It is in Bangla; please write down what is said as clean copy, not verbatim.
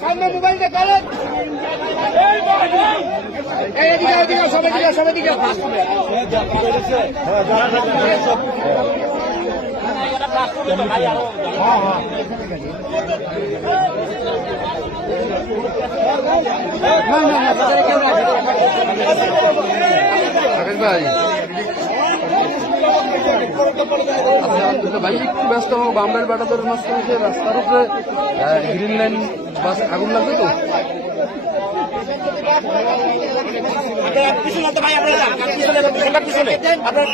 সামনে মোবাইল দেখালেন সবাই দিকে সবাই দিকে ভাই ভাই একটু ব্যস্ত আমার বামবেল বাটাদের মাঝখানে রাস্তার উপরে গ্রিন লাইন বাস আগুন লাগবে তো আপনার